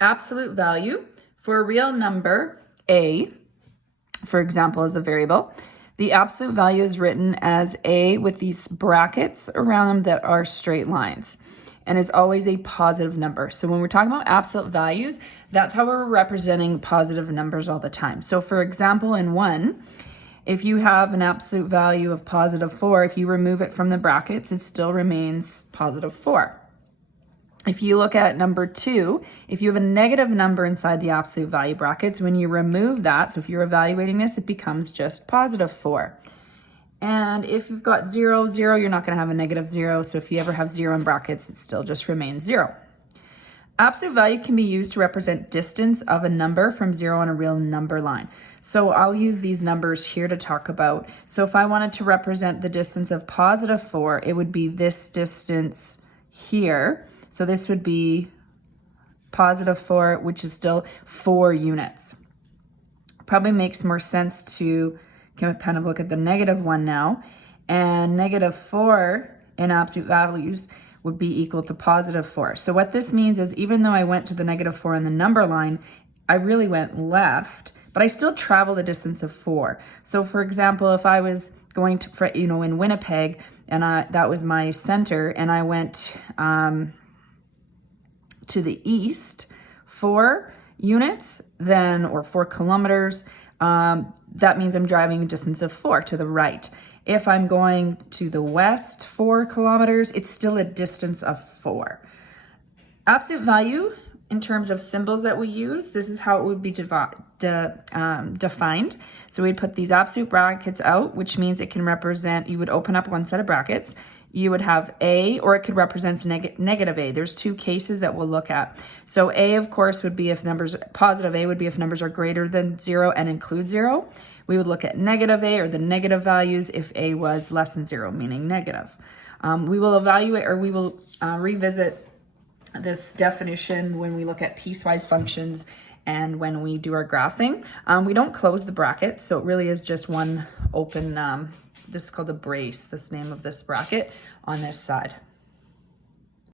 absolute value for a real number, A, for example, as a variable, the absolute value is written as A with these brackets around them that are straight lines and is always a positive number. So when we're talking about absolute values, that's how we're representing positive numbers all the time. So for example, in 1, if you have an absolute value of positive 4, if you remove it from the brackets, it still remains positive 4. If you look at number 2, if you have a negative number inside the absolute value brackets, when you remove that, so if you're evaluating this, it becomes just positive 4. And if you've got 0, 0, you're not going to have a negative 0. So if you ever have 0 in brackets, it still just remains 0. Absolute value can be used to represent distance of a number from 0 on a real number line. So I'll use these numbers here to talk about. So if I wanted to represent the distance of positive 4, it would be this distance here. So this would be positive 4, which is still 4 units. Probably makes more sense to kind of look at the negative one now. And negative 4 in absolute values would be equal to positive 4. So what this means is even though I went to the negative 4 in the number line, I really went left, but I still travel the distance of 4. So for example, if I was going to, in Winnipeg, and that was my center, and I went to the east 4 units, then, or 4 kilometers, that means I'm driving a distance of 4 to the right. If I'm going to the west 4 kilometers, it's still a distance of 4. Absolute value, in terms of symbols that we use, this is how it would be defined. So we'd put these absolute brackets out, which means it can represent, you would open up one set of brackets, you would have A, or it could represent negative A. There's 2 cases that we'll look at. So A, of course, would be if numbers, positive A would be if numbers are greater than 0 and include 0. We would look at negative A, or the negative values, if A was less than 0, meaning negative. We will evaluate, or we will revisit this definition when we look at piecewise functions and when we do our graphing. We don't close the brackets, so it really is just one open, this is called a brace, this name of this bracket on this side.